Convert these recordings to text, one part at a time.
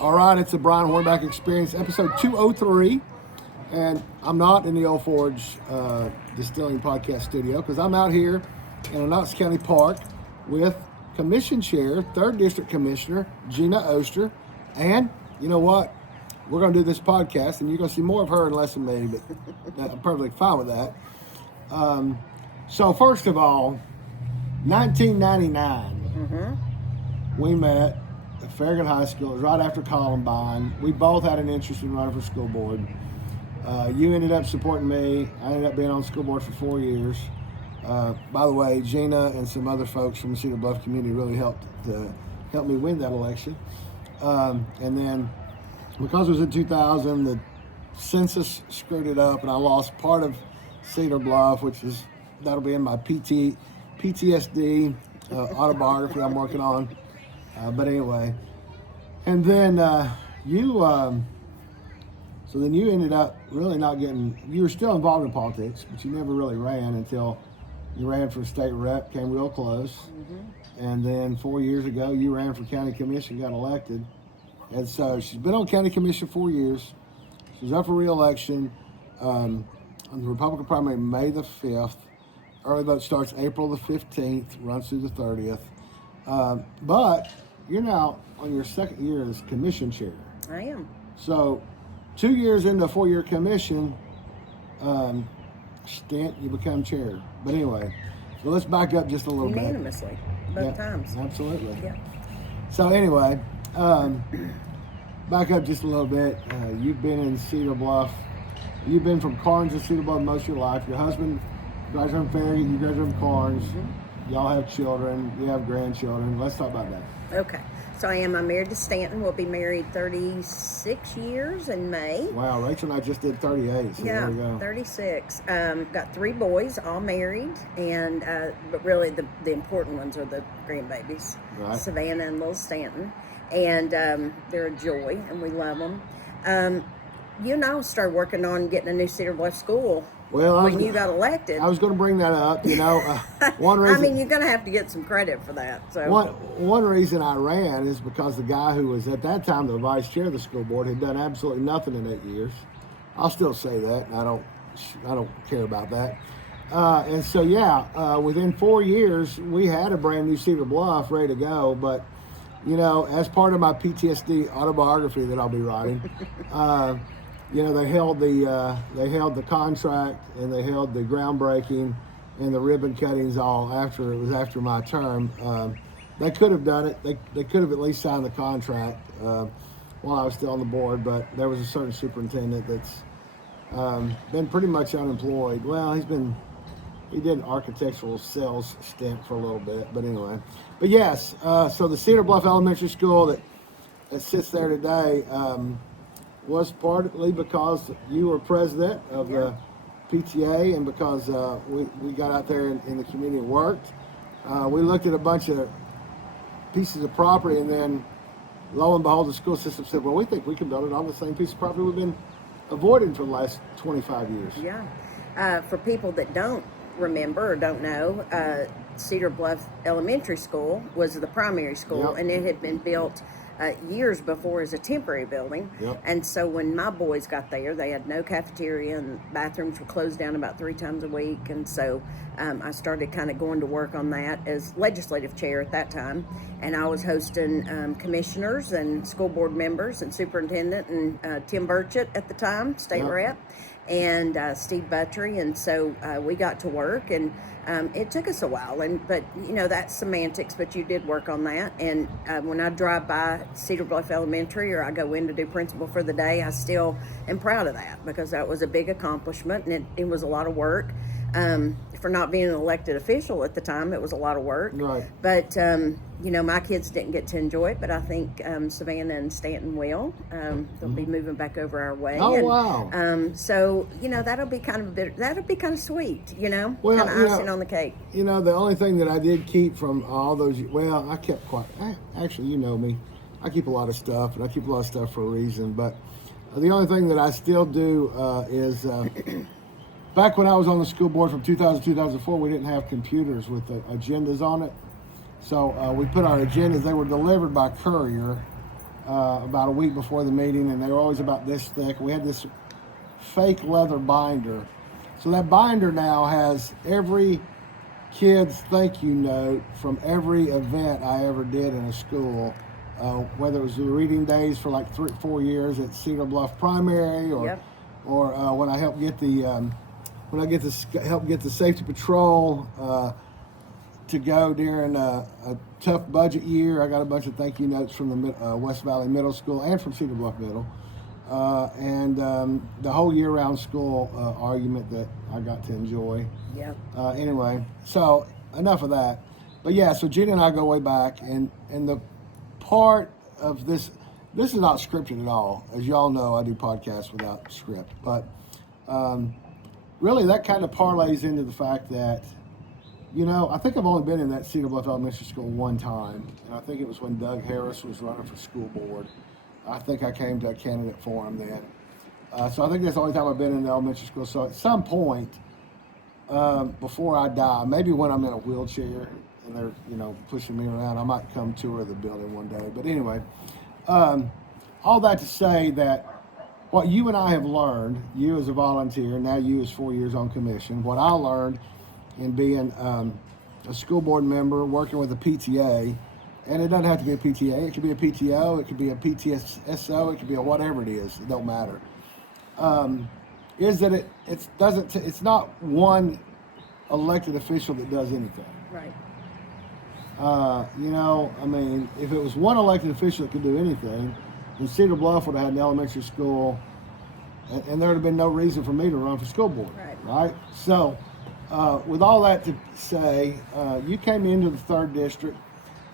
All right, it's the Brian Hornback Experience, episode 203. And I'm not in the Old Forge Distilling Podcast studio because I'm out here in a Knox County park with Commission Chair, 3rd District Commissioner, Gina Oster. And you know what? We're going to do this podcast, and you're going to see more of her and less of me, but I'm perfectly fine with that. So first of all, 1999, we met at Farragut High School. It was right after Columbine. We both had an interest in running for school board. You ended up supporting me. I ended up being on school board for 4 years. By the way, Gina and some other folks from the Cedar Bluff community really helped me win that election. And then, because it was in 2000, the census screwed it up, and I lost part of Cedar Bluff, that'll be in my PTSD autobiography I'm working on. But anyway, and then you ended up really not getting, you were still involved in politics, but you never really ran until you ran for state rep, came real close. And then 4 years ago, you ran for county commission, got elected. And so she's been on county commission 4 years. She's up for re-election on the Republican primary May the 5th. Early vote starts April the 15th, runs through the 30th. But you're now on your second year as commission chair. I am. So 2 years into a 4-year commission stint, you become chair. But anyway, so let's back up just a little bit. Unanimously, both times. Absolutely. Yeah. So anyway, back up just a little bit. You've been in Cedar Bluff. You've been from Carnes to Cedar Bluff most of your life. Your husband graduated from Farragut, you graduated from Carnes. Y'all have children, you have grandchildren. Let's talk about that. Okay. So I'm married to Stanton. We'll be married 36 years in May. Wow, Rachel and I just did 38, so there we go. 36. Got 3 boys, all married, and but really the important ones are the grandbabies, Right. Savannah and little Stanton. And they're a joy, and we love them. You and I started working on getting a new Cedar Bluff school when you got elected. I was going to bring that up. One reason. I mean, you're going to have to get some credit for that. So one reason I ran is because the guy who was at that time the vice chair of the school board had done absolutely nothing in 8 years. I'll still say that. And I don't care about that. And so within 4 years we had a brand new Cedar Bluff ready to go. But as part of my PTSD autobiography that I'll be writing. They held the contract and they held the groundbreaking and the ribbon cuttings all after my term. They could have done it. They could have at least signed the contract while I was still on the board, but there was a certain superintendent that's been pretty much unemployed. Well, he did an architectural sales stint for a little bit, but anyway. But yes, so the Cedar Bluff Elementary School that sits there today was partly because you were president of the PTA and because we got out there in the community and worked. We looked at a bunch of pieces of property, and then lo and behold, the school system said, well, we think we can build it on the same piece of property we've been avoiding for the last 25 years. Yeah. For people that don't remember or don't know, Cedar Bluff Elementary School was the primary school, and it had been built years before as a temporary building. And so when my boys got there, they had no cafeteria and bathrooms were closed down about 3 times a week. And so I started kind of going to work on that as legislative chair at that time. And I was hosting commissioners and school board members and superintendent and Tim Burchett at the time, state rep, and Steve Buttrey. And so we got to work, and it took us a while, but that's semantics, but you did work on that. And when I drive by Cedar Bluff Elementary or I go in to do principal for the day, I still am proud of that because that was a big accomplishment, and it was a lot of work. For not being an elected official at the time, it was a lot of work. Right. But, my kids didn't get to enjoy it, but I think Savannah and Stanton will. They'll be moving back over our way. Oh, wow. So, that'll be kind of sweet, Well, kind of icing on the cake. The only thing that I did keep from all those, I kept quite, actually, you know me, I keep a lot of stuff, and I keep a lot of stuff for a reason, but the only thing that I still do is... Back when I was on the school board from 2000 to 2004, we didn't have computers with the agendas on it. So we put our agendas, they were delivered by courier about a week before the meeting, and they were always about this thick. We had this fake leather binder. So that binder now has every kid's thank you note from every event I ever did in a school, whether it was the reading days for like 3-4 years at Cedar Bluff Primary, or Yep. or when I helped get the help get the safety patrol to go during a tough budget year. I got a bunch of thank you notes from the West Valley Middle School and from Cedar Bluff Middle. And the whole year-round school argument that I got to enjoy. Yeah. Anyway, so enough of that. But yeah, so Gina and I go way back, and the part of this is not scripted at all. As y'all know, I do podcasts without script. But really, that kind of parlays into the fact that, I think I've only been in that Cedar Bluff Elementary School one time, and I think it was when Doug Harris was running for school board. I think I came to a candidate for him then. So I think that's the only time I've been in the elementary school. So at some point, before I die, maybe when I'm in a wheelchair and they're, pushing me around, I might come tour the building one day. But anyway, all that to say that what you and I have learned, you as a volunteer, now you as 4 years on commission, what I learned in being a school board member, working with a PTA, and it doesn't have to be a PTA. It could be a PTO. It could be a PTSO. It could be a whatever it is. It don't matter. Is that it's not one elected official that does anything. Right. If it was one elected official that could do anything, then Cedar Bluff would have had an elementary school, and there would have been no reason for me to run for school board. Right. So, with all that to say, you came into the 3rd district.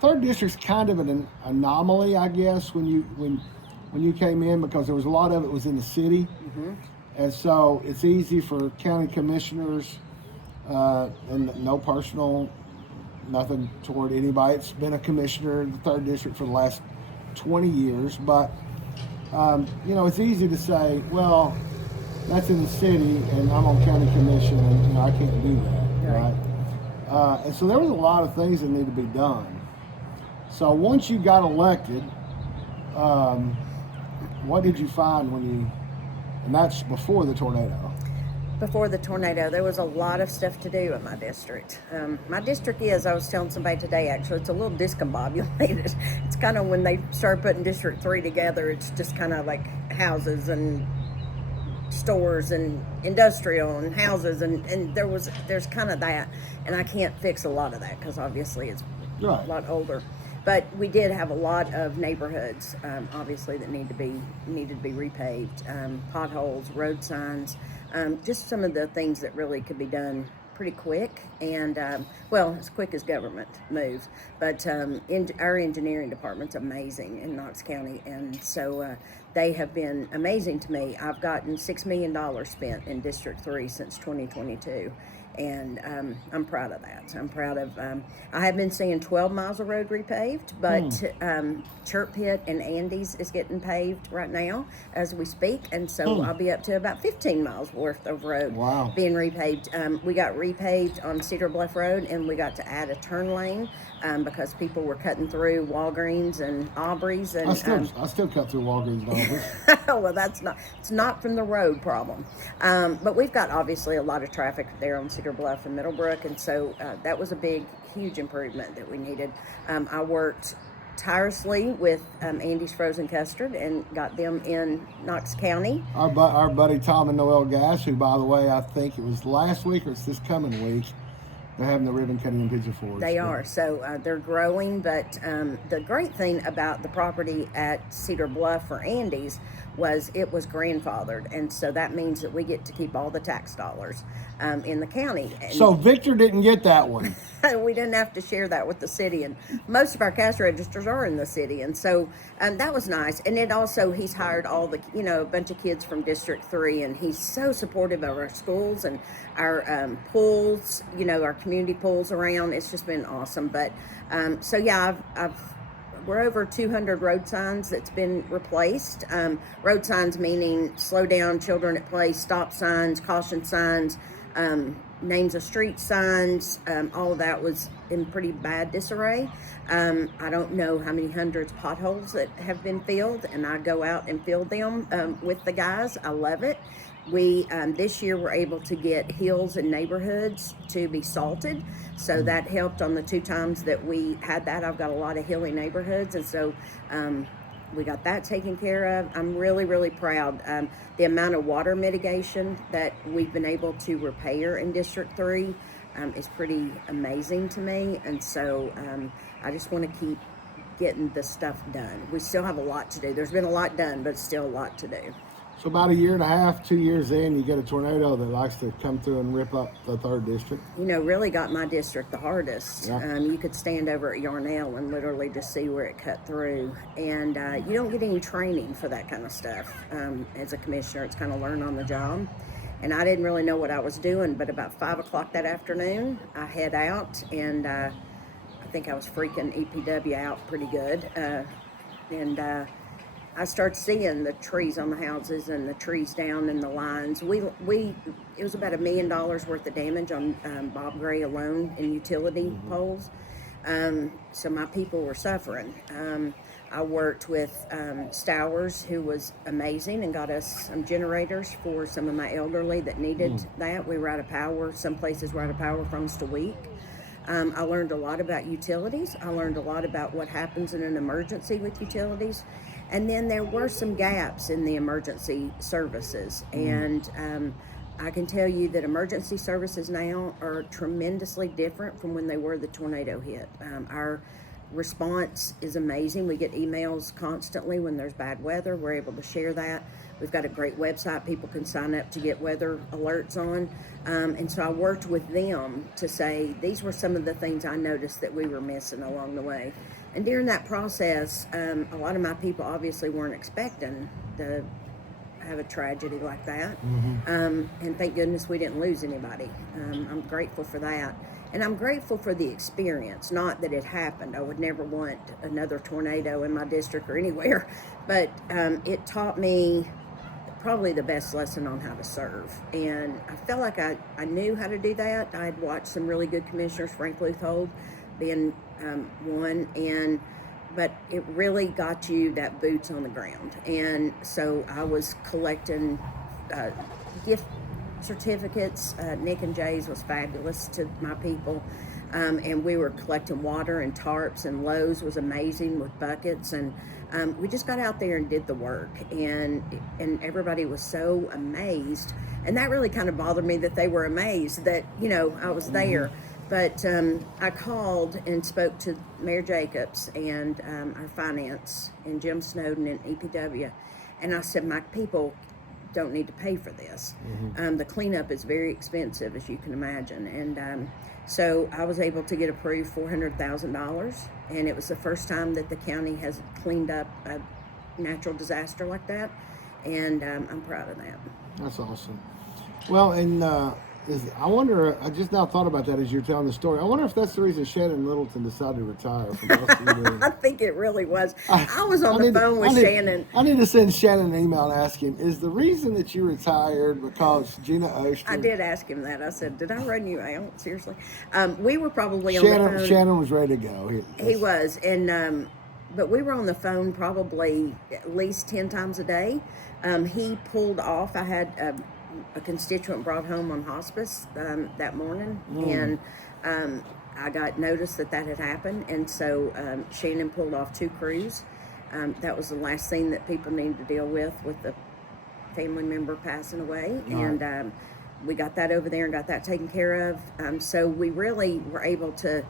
3rd district's kind of an anomaly, I guess, when you came in, because there was a lot of it was in the city, and so it's easy for county commissioners, and no personal, nothing toward anybody. It's been a commissioner in the 3rd district for the last 20 years, but it's easy to say, well, that's in the city, and I'm on county commission, and I can't do that, right? And so there was a lot of things that need to be done. So once you got elected, what did you find and that's before the tornado? Before the tornado, there was a lot of stuff to do in my district. My district I was telling somebody today, actually, it's a little discombobulated. It's kind of when they started putting District 3 together, it's just kind of like houses and stores and industrial and houses, and there's kind of that, and I can't fix a lot of that because obviously it's a lot older. But we did have a lot of neighborhoods, obviously, that needed to be repaved, potholes, road signs, just some of the things that really could be done pretty quick, and as quick as government moves. But our engineering department's amazing in Knox County, and so they have been amazing to me. I've gotten $6 million spent in District 3 since 2022. And I'm proud of that. I'm proud of, I have been seeing 12 miles of road repaved, but Chirp Pit and Andy's is getting paved right now as we speak. And so I'll be up to about 15 miles worth of road being repaved. We got repaved on Cedar Bluff Road, and we got to add a turn lane because people were cutting through Walgreens and Aubrey's. And I still cut through Walgreens and Aubrey's. Well, it's not from the road problem. But we've got obviously a lot of traffic there on Cedar Bluff and Middlebrook, and so that was a huge improvement that we needed. I worked tirelessly with Andy's Frozen Custard and got them in Knox County. Our buddy Tom and Noel Gass, who, by the way, I think it was last week or it's this coming week, they're having the ribbon cutting in Pigeon Forge. They are. So they're growing, but the great thing about the property at Cedar Bluff for Andy's was it was grandfathered, and so that means that we get to keep all the tax dollars in the county. And so Victor didn't get that one. We didn't have to share that with the city, and most of our cash registers are in the city, and so that was nice. And it also, he's hired all the, a bunch of kids from District 3, and he's so supportive of our schools and our pools, our community pools around. It's just been awesome. But so yeah, we're over 200 road signs that's been replaced. Road signs meaning slow down, children at play, stop signs, caution signs, names of street signs, all of that was in pretty bad disarray. I don't know how many hundreds of potholes that have been filled, and I go out and fill them with the guys. I love it. We this year were able to get hills and neighborhoods to be salted, so that helped on the 2 times that we had that. I've got a lot of hilly neighborhoods, and so we got that taken care of. I'm really, really proud. The amount of water mitigation that we've been able to repair in District 3 is pretty amazing to me, and so I just want to keep getting the stuff done. We still have a lot to do. There's been a lot done, but still a lot to do. So about 1.5 years, 2 years in, you get a tornado that likes to come through and rip up the 3rd district. Really got my district the hardest. Yeah. You could stand over at Yarnell and literally just see where it cut through. And you don't get any training for that kind of stuff. As a commissioner, it's kind of learn on the job. And I didn't really know what I was doing, but about 5 o'clock that afternoon, I head out, and I think I was freaking EPW out pretty good. I start seeing the trees on the houses and the trees down in the lines. It was about $1 million worth of damage on Bob Gray alone in utility poles. So my people were suffering. I worked with Stowers, who was amazing, and got us some generators for some of my elderly that needed that. We were out of power. Some places were out of power for almost a week. I learned a lot about utilities. I learned a lot about what happens in an emergency with utilities. And then there were some gaps in the emergency services. And I can tell you that emergency services now are tremendously different from when they were the tornado hit. Our response is amazing. We get emails constantly when there's bad weather. We're able to share that. We've got a great website people can sign up to get weather alerts on. And so I worked with them to say, these were some of the things I noticed that we were missing along the way. And during that process, a lot of my people obviously weren't expecting to have a tragedy like that. And thank goodness we didn't lose anybody. I'm grateful for that. And I'm grateful for the experience, not that it happened. I would never want another tornado in my district or anywhere, but it taught me probably the best lesson on how to serve. And I felt like I knew how to do that. I had watched some really good commissioners, Frank Luthold being one, but it really got you that boots on the ground. And so I was collecting gift certificates. Nick and Jay's was fabulous to my people. And we were collecting water and tarps, and Lowe's was amazing with buckets. And we just got out there and did the work. And everybody was so amazed. And that really kind of bothered me that they were amazed that, I was there. But I called and spoke to Mayor Jacobs and our finance and Jim Snowden and EPW. And I said, my people don't need to pay for this. The cleanup is very expensive, as you can imagine. And so I was able to get approved $400,000. And it was the first time that the county has cleaned up a natural disaster like that. And I'm proud of that. That's awesome. Well, and I wonder, I just now thought about that as you're telling the story. I wonder if that's the reason Shannon Littleton decided to retire from Oster. I think it really was. I was on the phone with Shannon. I need to send Shannon an email and ask him, is the reason that you retired because Gina Oster? I did ask him that. I said, did I run you out? Seriously? We were probably on the phone. Shannon was ready to go. He was. And but we were on the phone probably at least 10 times a day. He pulled off. I had a constituent brought home on hospice that morning, and I got notice that had happened, and so Shannon pulled off 2 crews. That was the last thing that people needed to deal with the family member passing away, and we got that over there and got that taken care of. So we really were able to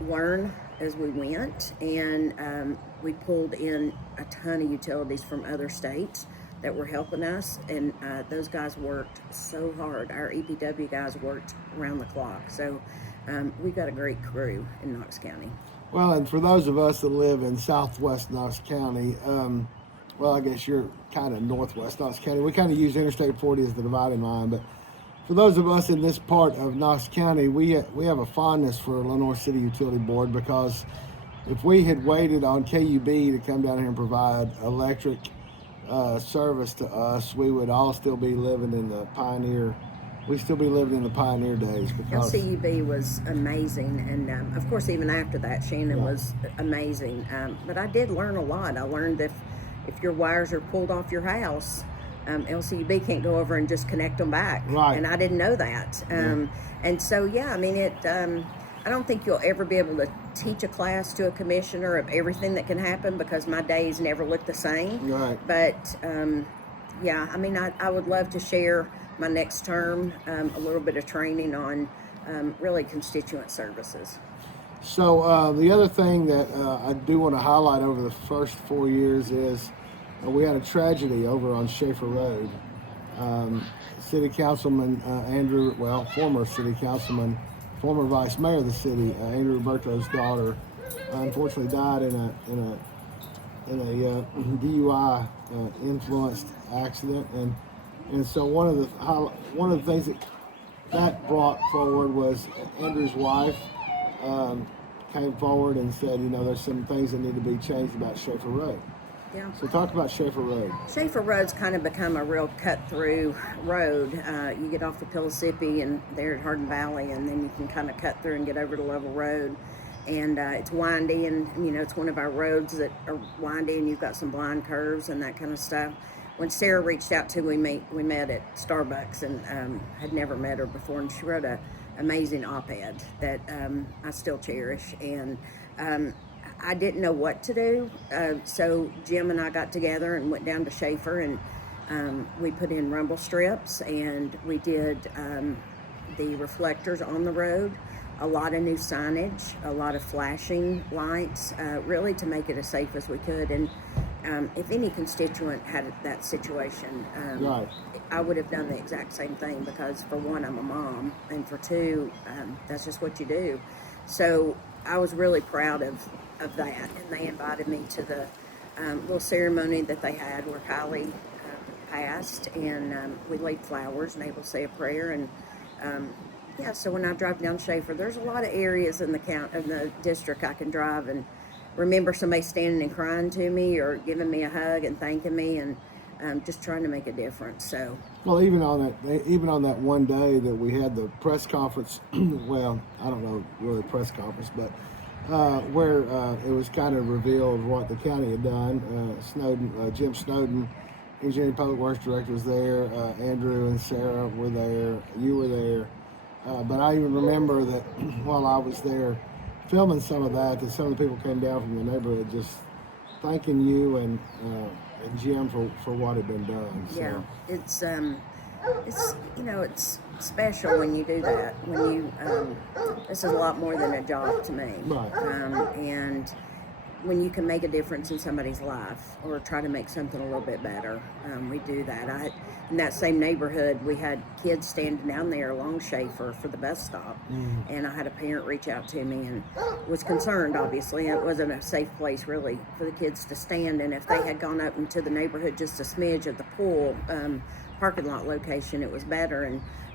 learn as we went, and we pulled in a ton of utilities from other states that were helping us, and those guys worked so hard. Our EPW guys worked around the clock. So we've got a great crew in Knox County. Well, and for those of us that live in southwest Knox County, well, I guess you're kind of northwest Knox County. We kind of use Interstate 40 as the dividing line, but for those of us in this part of Knox County, we have a fondness for Lenore City Utility Board, because if we had waited on KUB to come down here and provide electric service to us, we would all still be living in the pioneer we'd still be living in the pioneer days. Because LCUB was amazing, and of course, even after that, Shannon was amazing. But I did learn a lot. I learned if your wires are pulled off your house, LCUB can't go over and just connect them back. Right. And I didn't know that. And so, yeah, I mean, I don't think you'll ever be able to teach a class to a commissioner of everything that can happen, because my days never look the same. Right. But yeah, I mean, I would love to share my next term a little bit of training on really constituent services. So the other thing that I do want to highlight over the first 4 years is we had a tragedy over on Schaefer Road. City Councilman Andrew, former City Councilman, former Vice Mayor of the city, Andrew Roberto's daughter, unfortunately died in a DUI influenced accident, and so one of the things that brought forward was Andrew's wife came forward and said, there's some things that need to be changed about Schaefer Road. Yeah. So talk about Schaefer Road. Schaefer Road's kind of become a real cut-through road. You get off of Pillissippi and there at Hardin Valley, and then you can kind of cut through and get over to Level Road. And it's windy, and it's one of our roads that are windy, and you've got some blind curves and that kind of stuff. When Sarah reached out to me, we met at Starbucks, and had never met her before, and she wrote an amazing op-ed that I still cherish. And I didn't know what to do, so Jim and I got together and went down to Schaefer, and we put in rumble strips, and we did the reflectors on the road, a lot of new signage, a lot of flashing lights, really to make it as safe as we could. And if any constituent had that situation, Right. I would have done the exact same thing, because for one, I'm a mom, and for two, that's just what you do. So I was really proud of that, and they invited me to the little ceremony that they had where Kylie passed, and we laid flowers and able to say a prayer. And yeah, so when I drive down Schaefer, there's a lot of areas in the district I can drive and remember somebody standing and crying to me, or giving me a hug and thanking me, and just trying to make a difference. So, well, even on that one day that we had the press conference, well, I don't know really press conference, but where it was kind of revealed what the county had done. Jim Snowden, Engineering Public Works Director, was there. Andrew and Sarah were there. You were there. But I even remember that while I was there filming some of that some of the people came down from the neighborhood just thanking you and Jim for what had been done. So. Yeah, it's it's special when you do that. When you this is a lot more than a job to me. Right. And when you can make a difference in somebody's life, or try to make something a little bit better, we do that. In that same neighborhood, we had kids standing down there along Schaefer for the bus stop, and I had a parent reach out to me and was concerned, obviously. It wasn't a safe place, really, for the kids to stand, and if they had gone up into the neighborhood just a smidge of the pool parking lot location, it was better.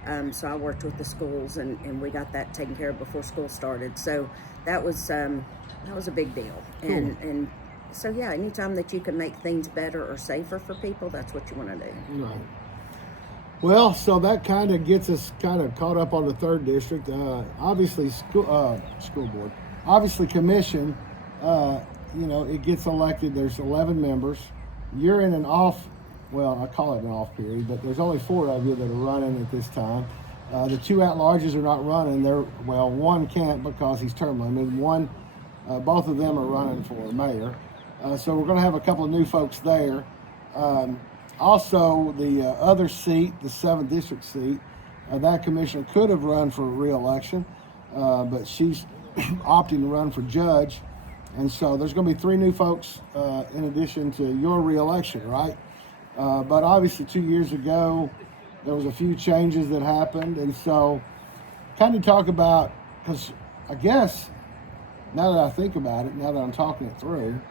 And so I worked with the schools, and we got that taken care of before school started. So that was a big deal. Cool. And so, yeah, anytime that you can make things better or safer for people, that's what you want to do. Right. Well, so that kind of gets us kind of caught up on the 3rd district. Obviously, school board. Obviously, commission, it gets elected. There's 11 members. You're in an off, well, I call it an off period, but there's only 4 of you that are running at this time. The 2 at-larges are not running. One can't because he's term limited. Both of them are running for mayor. So we're going to have a couple of new folks there. Also, the other seat, the 7th district seat, that commissioner could have run for re-election, but she's opting to run for judge. And so there's going to be 3 new folks in addition to your re-election, right? But obviously 2 years ago, there was a few changes that happened. And so kind of talk about, because I guess now that I think about it, now that I'm talking it through,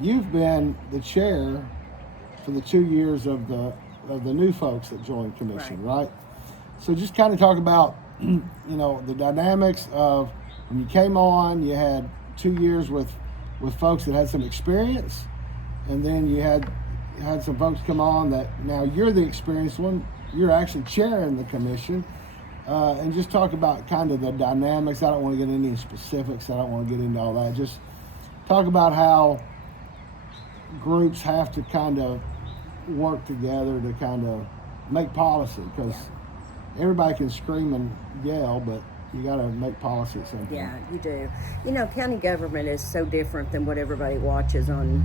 you've been the chair for the 2 years of the new folks that joined commission, right? So just kind of talk about, the dynamics of when you came on, you had 2 years with folks that had some experience, and then you had some folks come on that now you're the experienced one, you're actually chairing the commission, and just talk about kind of the dynamics. I don't want to get into any specifics. I don't want to get into all that. Just talk about how groups have to kind of work together to kind of make policy, because everybody can scream and yell, but you got to make policy at some point. Yeah, you do. You know, county government is so different than what everybody watches on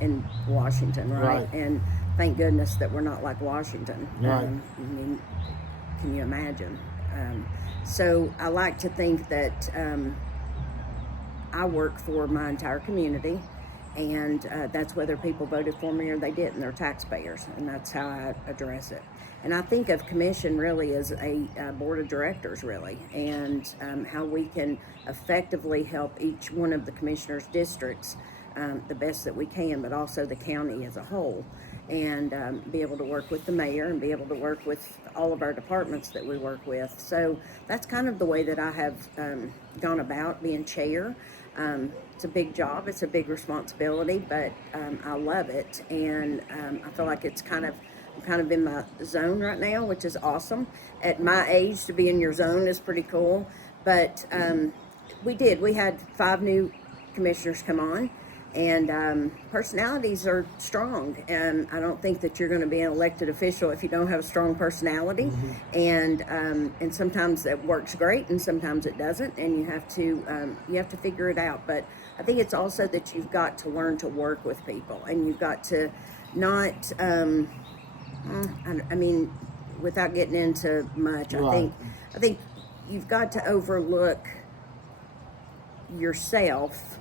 in Washington, right? And thank goodness that we're not like Washington. Right. I mean, can you imagine? So I like to think that I work for my entire community, and that's whether people voted for me or they didn't. They're taxpayers, and that's how I address it. And I think of commission really as a board of directors, really, and how we can effectively help each one of the commissioners' districts the best that we can, but also the county as a whole, and be able to work with the mayor and be able to work with all of our departments that we work with. So that's kind of the way that I have gone about being chair. It's a big job, it's a big responsibility, but I love it, and I feel like it's I'm kind of in my zone right now, which is awesome. At my age, to be in your zone is pretty cool. But we had 5 new commissioners come on, and personalities are strong. And I don't think that you're going to be an elected official if you don't have a strong personality. Mm-hmm. And sometimes that works great, and sometimes it doesn't, and you have to figure it out. But I think it's also that you've got to learn to work with people, and you've got to not. I mean, without getting into much, Right. I think you've got to overlook yourself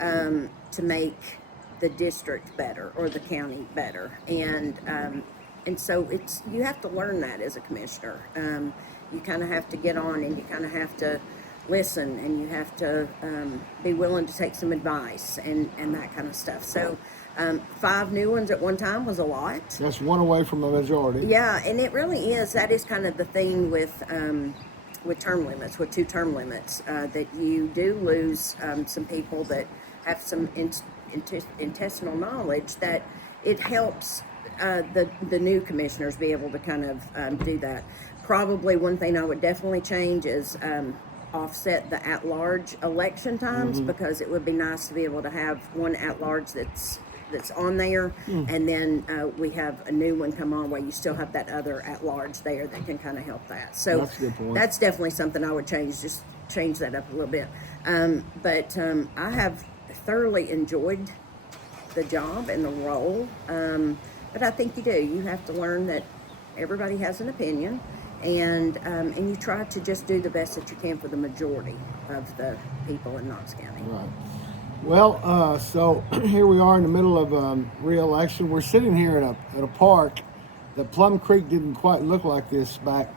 to make the district better or the county better, and so you have to learn that as a commissioner. You kind of have to get on, and you kind of have to listen, and you have to be willing to take some advice and that kind of stuff. So. 5 new ones at one time was a lot. That's one away from a majority. Yeah, and it really is. That is kind of the thing with term limits, with 2 term limits, that you do lose some people that have some intestinal knowledge, that it helps the new commissioners be able to kind of do that. Probably one thing I would definitely change is offset the at-large election times, mm-hmm. because it would be nice to be able to have one at-large that's on there, and then we have a new one come on where you still have that other at-large there that can kind of help that. So that's a good point. That's definitely something I would change, just change that up a little bit. But I have thoroughly enjoyed the job and the role, but I think you have to learn that everybody has an opinion, and you try to just do the best that you can for the majority of the people in Knox County. Right. Well, so here we are in the middle of re-election. We're sitting here at a park. The Plum Creek didn't quite look like this back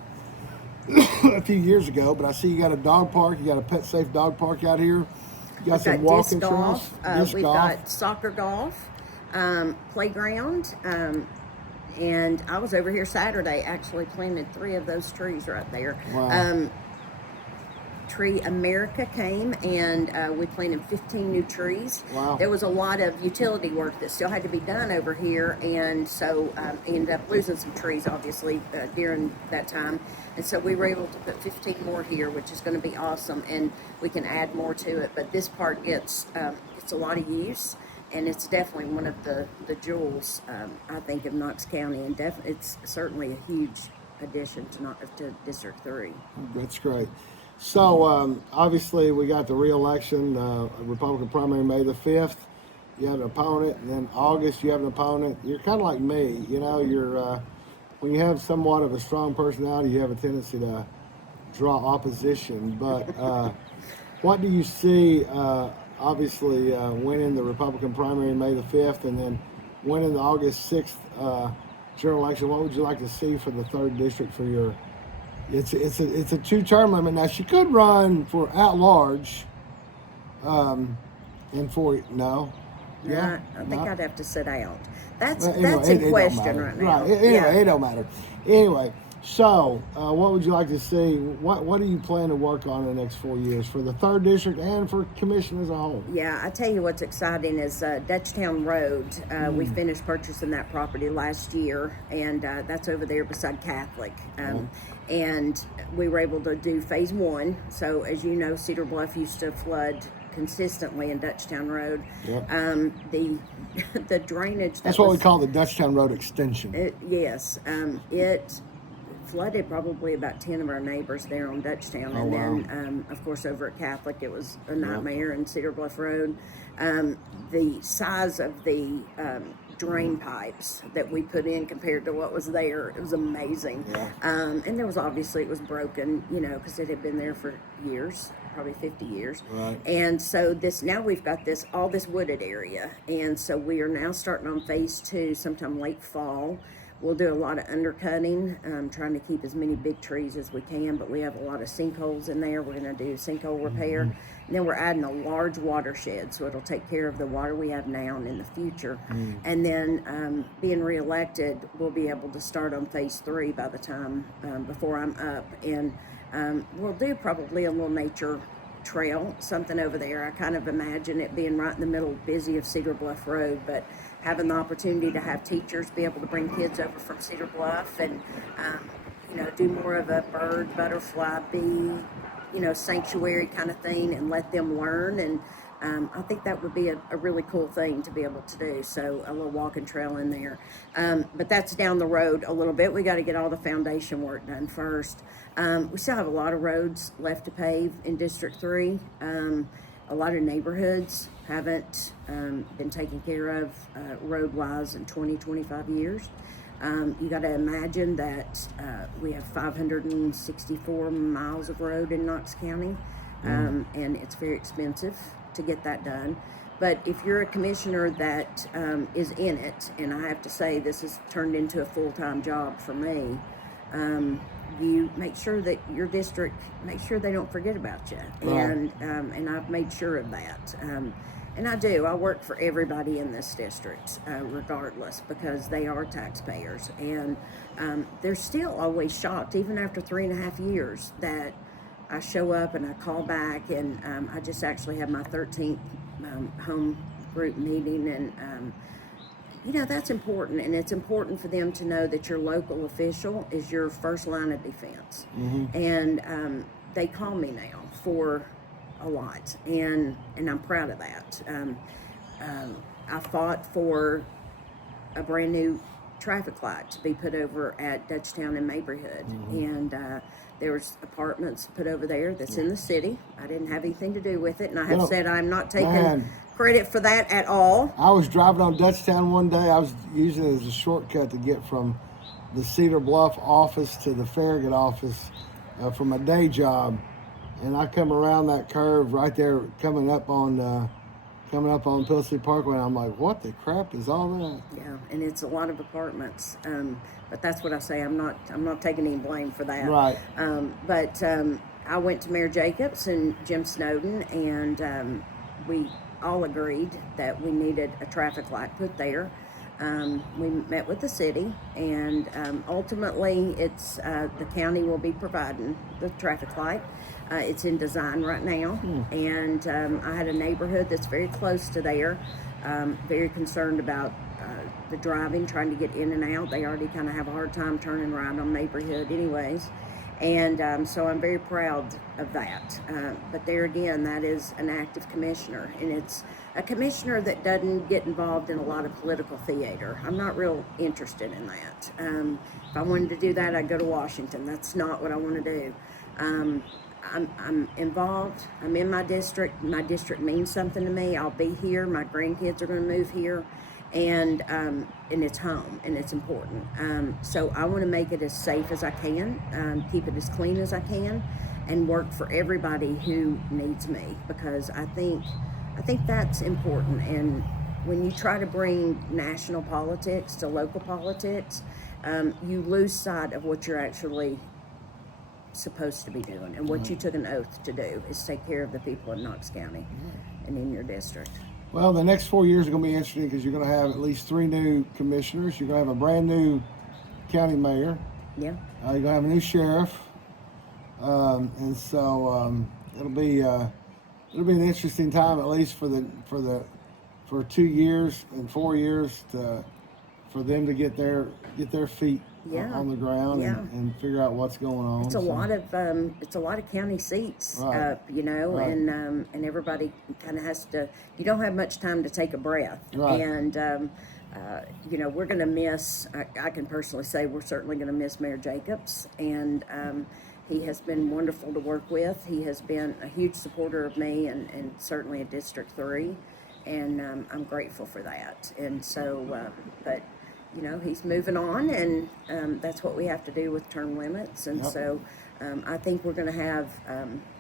a few years ago, but I see you got a dog park. You got a pet safe dog park out here. You got some walking trails. We've got soccer golf, playground, and I was over here Saturday, actually planted 3 of those trees right there. Wow. Tree America came, and we planted 15 new trees. Wow. There was a lot of utility work that still had to be done over here, and so ended up losing some trees, obviously, during that time. And so we were able to put 15 more here, which is going to be awesome, and we can add more to it. But this park gets a lot of use, and it's definitely one of the jewels, I think, of Knox County, and it's certainly a huge addition to District 3. That's great. So, obviously, we got the re-election, Republican primary May the 5th. You have an opponent, and then August you have an opponent. You're kind of like me, you're, when you have somewhat of a strong personality, you have a tendency to draw opposition. But what do you see, obviously, winning the Republican primary May the 5th, and then winning the August 6th general election? What would you like to see for the 3rd district for your... It's a 2-term limit. Now, she could run for at-large, and for no. Yeah, I think I'd have to sit out. That's anyway, in question right now. Right. Anyway, it don't matter. Anyway, So, what would you like to see? What do you plan to work on in the next 4 years for the 3rd District and for Commission as a whole? Yeah, I tell you what's exciting is Dutchtown Road. We finished purchasing that property last year, and that's over there beside Catholic. And we were able to do phase 1. So, as you know, Cedar Bluff used to flood consistently in Dutchtown Road. Yep. The drainage. That's what we call the Dutchtown Road extension. Yes, it flooded probably about 10 of our neighbors there on Dutchtown. Oh, And wow. then, of course, over at Catholic, it was a nightmare in Cedar Bluff Road. The size of the drain pipes that we put in compared to what was there, it was amazing. Yeah. And there was obviously, it was broken, you know, because it had been there for years, probably 50 years. Right. And so now we've got all this wooded area. And so we are now starting on phase 2 sometime late fall. We'll do a lot of undercutting, trying to keep as many big trees as we can, but we have a lot of sinkholes in there. We're going to do sinkhole repair. And then we're adding a large watershed, so it'll take care of the water we have now and in the future. And then being reelected, we'll be able to start on phase 3 by the time, before I'm up. And we'll do probably a little nature trail, something over there. I kind of imagine it being right in the middle, busy of Cedar Bluff Road, but having the opportunity to have teachers be able to bring kids over from Cedar Bluff and, do more of a bird, butterfly, bee, sanctuary kind of thing and let them learn. And I think that would be a really cool thing to be able to do. So a little walking trail in there. But that's down the road a little bit. We got to get all the foundation work done first. We still have a lot of roads left to pave in District 3. A lot of neighborhoods haven't been taken care of road-wise in 25 years. You got to imagine that we have 564 miles of road in Knox County, and it's very expensive to get that done. But if you're a commissioner that is in it, and I have to say this has turned into a full-time job for me, you make sure that your district, make sure they don't forget about you. Right. And I've made sure of that. And I do. I work for everybody in this district, regardless, because they are taxpayers. And they're still always shocked, even after 3.5 years, that I show up and I call back. And I just actually had my 13th home group meeting. And, that's important. And it's important for them to know that your local official is your first line of defense. And they call me now for a lot, and I'm proud of that. I fought for a brand new traffic light to be put over at Dutchtown and Neighborhood, and there was apartments put over there that's in the city. I didn't have anything to do with it, and I have said I'm not taking credit for that at all. I was driving on Dutchtown one day. I was using it as a shortcut to get from the Cedar Bluff office to the Farragut office for my day job. And I come around that curve right there, coming up on Pilsey Parkway. And I'm like, what the crap is all that? Yeah, and it's a lot of apartments. But that's what I say. I'm not taking any blame for that. Right. But I went to Mayor Jacobs and Jim Snowden, and we all agreed that we needed a traffic light put there. We met with the city, and ultimately, it's the county will be providing the traffic light. It's in design right now, and I had a neighborhood that's very close to there, very concerned about the driving, trying to get in and out. They already kind of have a hard time turning right on Neighborhood anyways, and so I'm very proud of that. But there again, that is an active commissioner, and it's a commissioner that doesn't get involved in a lot of political theater. I'm not real interested in that. If I wanted to do that, I'd go to Washington. That's not what I want to do. I'm involved. I'm in my district. My district means something to me. I'll be here. My grandkids are going to move here, and it's home, and it's important. So I want to make it as safe as I can, keep it as clean as I can, and work for everybody who needs me, because I think that's important. And when you try to bring national politics to local politics, you lose sight of what you're actually supposed to be doing, and what you took an oath to do is take care of the people in Knox County and in your district. Well, the next 4 years are going to be interesting because you're going to have at least 3 new commissioners. You're going to have a brand new county mayor. Yeah. You're gonna have a new sheriff, and so it'll be an interesting time, at least for 2 years and 4 years for them to get their feet Yeah. on the ground Yeah. and figure out what's going on. It's a lot of county seats Right. up, Right. and everybody kind of has to. You don't have much time to take a breath, Right. and we're going to miss. I can personally say we're certainly going to miss Mayor Jacobs, and he has been wonderful to work with. He has been a huge supporter of me, and certainly in District 3, and I'm grateful for that. And so, but he's moving on, and that's what we have to do with term limits. And Yep. so I think we're going to have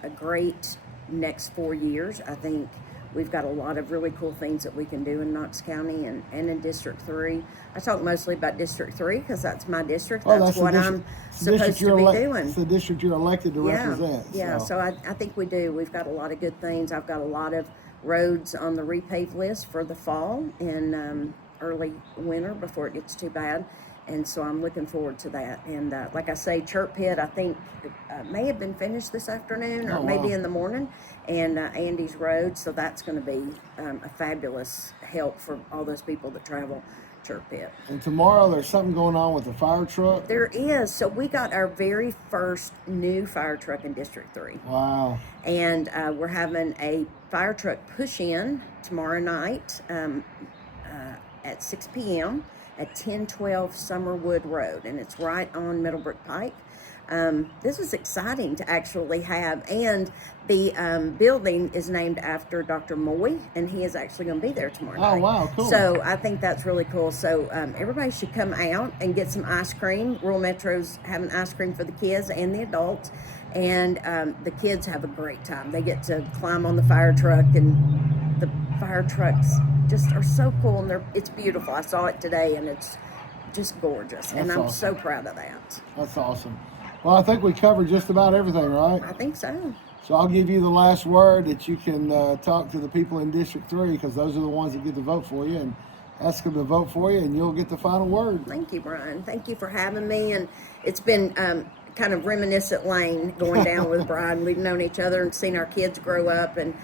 a great next 4 years. I think we've got a lot of really cool things that we can do in Knox County and in District 3. I talk mostly about District 3 because that's my district. That's what I'm supposed to be doing. It's the district you're elected to represent. Yeah, so I think we do. We've got a lot of good things. I've got a lot of roads on the repave list for the fall and early winter before it gets too bad, and so I'm looking forward to that. And like I say, Chirp Pit I think may have been finished this afternoon or maybe in the morning, and Andy's Road, so that's going to be a fabulous help for all those people that travel Chirp Pit. And tomorrow there's something going on with the fire truck. There is. So we got our very first new fire truck in District 3. Wow. And we're having a fire truck push-in tomorrow night at 6 p.m. at 1012 Summerwood Road, and it's right on Middlebrook Pike. This is exciting to actually have, and the building is named after Dr. Moy, and he is actually going to be there tomorrow night. Oh, wow, cool. So I think that's really cool. So everybody should come out and get some ice cream. Rural Metro's having ice cream for the kids and the adults, and the kids have a great time. They get to climb on the fire truck, and the fire trucks just are so cool, and it's beautiful. I saw it today, and it's just gorgeous, and I'm so proud of that. That's awesome. Well, I think we covered just about everything, right? I think so. So I'll give you the last word that you can talk to the people in District 3, because those are the ones that get to vote for you, and ask them to vote for you, and you'll get the final word. Thank you, Brian. Thank you for having me, and it's been kind of reminiscent lane going down with Brian. We've known each other and seen our kids grow up, and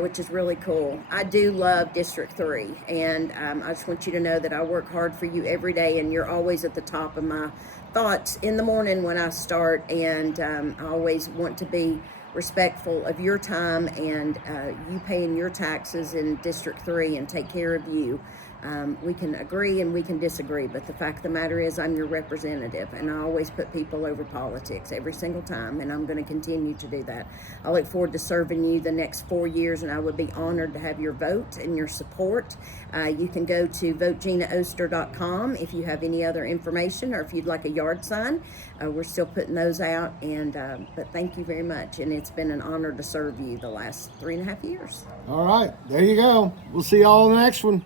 which is really cool. I do love District 3, and I just want you to know that I work hard for you every day, and you're always at the top of my thoughts in the morning when I start, and I always want to be respectful of your time and you paying your taxes in District 3 and take care of you. We can agree and we can disagree, but the fact of the matter is I'm your representative, and I always put people over politics every single time, and I'm going to continue to do that. I look forward to serving you the next 4 years, and I would be honored to have your vote and your support. You can go to voteginaoster.com if you have any other information, or if you'd like a yard sign. We're still putting those out, and but thank you very much, and it's been an honor to serve you the last 3.5 years. All right, there you go. We'll see y'all in the next one.